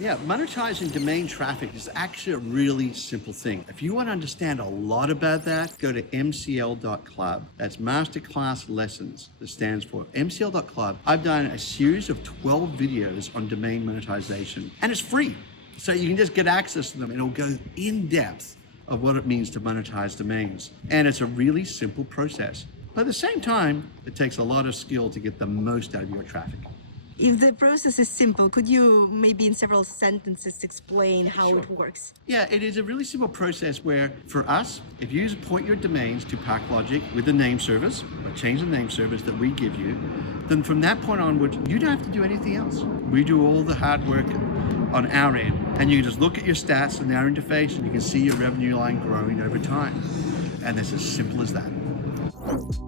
Yeah, monetizing domain traffic is actually a really simple thing. If you want to understand a lot about that, go to MCL.club. That's Masterclass Lessons. That stands for MCL.club. I've done a series of 12 videos on domain monetization, and it's free. So you can just get access to them, and it'll go in depth of what it means to monetize domains. And it's a really simple process. But at the same time, it takes a lot of skill to get the most out of your traffic. If the process is simple, could you maybe in several sentences explain how Sure. it works? Yeah, it is a really simple process where, for us, if you just point your domains to PackLogic with the name service, or change the name service that we give you, then from that point onwards, you don't have to do anything else. We do all the hard work on our end, and you can just look at your stats in our interface, and you can see your revenue line growing over time. And it's as simple as that.